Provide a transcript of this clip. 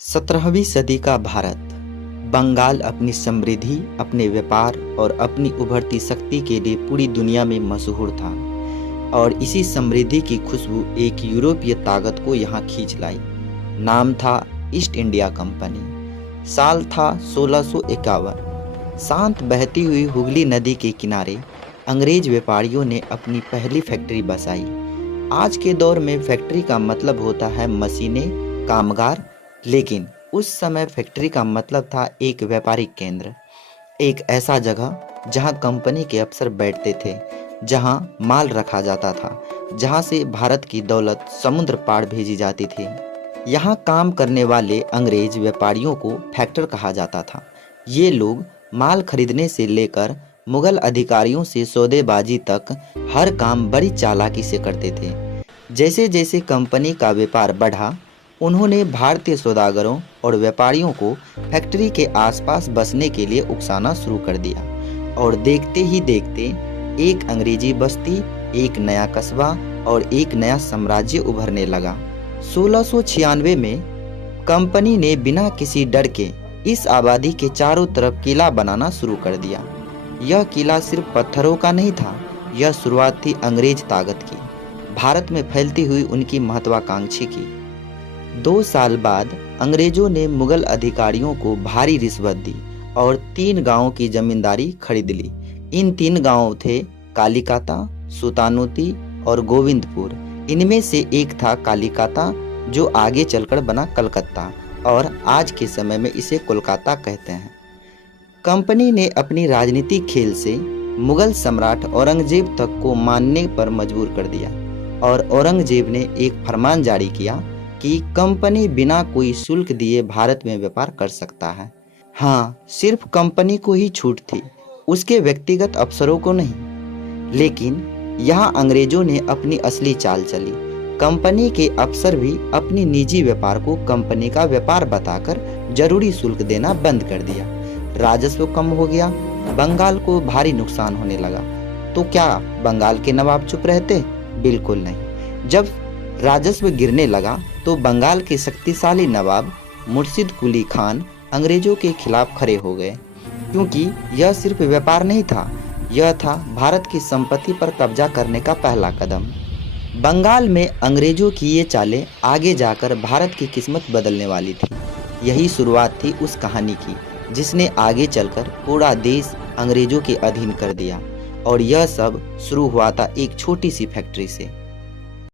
17वीं सदी का भारत। बंगाल अपनी समृद्धि, अपने व्यापार और अपनी उभरती शक्ति के लिए पूरी दुनिया में मशहूर था। और इसी समृद्धि की खुशबू एक यूरोपीय ताकत को यहाँ खींच लाई। नाम था ईस्ट इंडिया कंपनी। साल था 1651। शांत बहती हुई हुगली नदी के किनारे अंग्रेज व्यापारियों ने अपनी पहली फैक्ट्री बसाई। आज के दौर में फैक्ट्री का मतलब होता है मशीनें, कामगार, लेकिन उस समय फैक्ट्री का मतलब था एक व्यापारिक केंद्र, एक ऐसा जगह जहां कंपनी के अफसर बैठते थे, जहां माल रखा जाता था, जहां से भारत की दौलत समुद्र पार भेजी जाती थी। यहां काम करने वाले अंग्रेज व्यापारियों को फैक्टर कहा जाता था। ये लोग माल खरीदने से लेकर मुगल अधिकारियों से सौदेबाजी तक हर काम बड़ी चालाकी से करते थे। जैसे जैसे कंपनी का व्यापार बढ़ा, उन्होंने भारतीय सौदागरों और व्यापारियों को फैक्ट्री के आसपास बसने के लिए उकसाना शुरू कर दिया। और देखते ही देखते एक अंग्रेजी बस्ती, एक नया कस्बा और एक नया साम्राज्य उभरने लगा। 1696 में कंपनी ने बिना किसी डर के इस आबादी के चारों तरफ किला बनाना शुरू कर दिया। यह किला सिर्फ पत्थरों का नहीं था, यह शुरुआत थी अंग्रेज ताकत की, भारत में फैलती हुई उनकी महत्वाकांक्षी की। 2 साल बाद अंग्रेजों ने मुगल अधिकारियों को भारी रिश्वत दी और 3 गांवों की जमींदारी खरीद ली। इन 3 गांव थे कालिकाता, सुतानुती और गोविंदपुर। इनमें से एक था कालिकाता, जो आगे चलकर बना कलकत्ता और आज के समय में इसे कोलकाता कहते हैं। कंपनी ने अपनी राजनीतिक खेल से मुगल सम्राट औरंगजेब तक को मानने पर मजबूर कर दिया और औरंगजेब ने एक फरमान जारी किया कि कंपनी बिना कोई शुल्क दिए भारत में व्यापार कर सकता है। हाँ, सिर्फ कंपनी को ही छूट थी, उसके व्यक्तिगत अफसरों को नहीं। लेकिन यहाँ अंग्रेजों ने अपनी असली चाल चली। कंपनी के अफसर भी अपनी निजी व्यापार को कंपनी का व्यापार बताकर जरूरी शुल्क देना बंद कर दिया। राजस्व कम हो गया, बंगाल को भारी नुकसान होने लगा। तो क्या बंगाल के नवाब चुप रहते? बिल्कुल नहीं। जब राजस्व गिरने लगा तो बंगाल के शक्तिशाली नवाब मुर्शिद कुली खान अंग्रेजों के खिलाफ खड़े हो गए, क्योंकि यह सिर्फ व्यापार नहीं था, यह था भारत की संपत्ति पर कब्जा करने का पहला कदम। बंगाल में अंग्रेजों की ये चालें आगे जाकर भारत की किस्मत बदलने वाली थी। यही शुरुआत थी उस कहानी की जिसने आगे चलकर पूरा देश अंग्रेजों के अधीन कर दिया। और यह सब शुरू हुआ था एक छोटी सी फैक्ट्री से।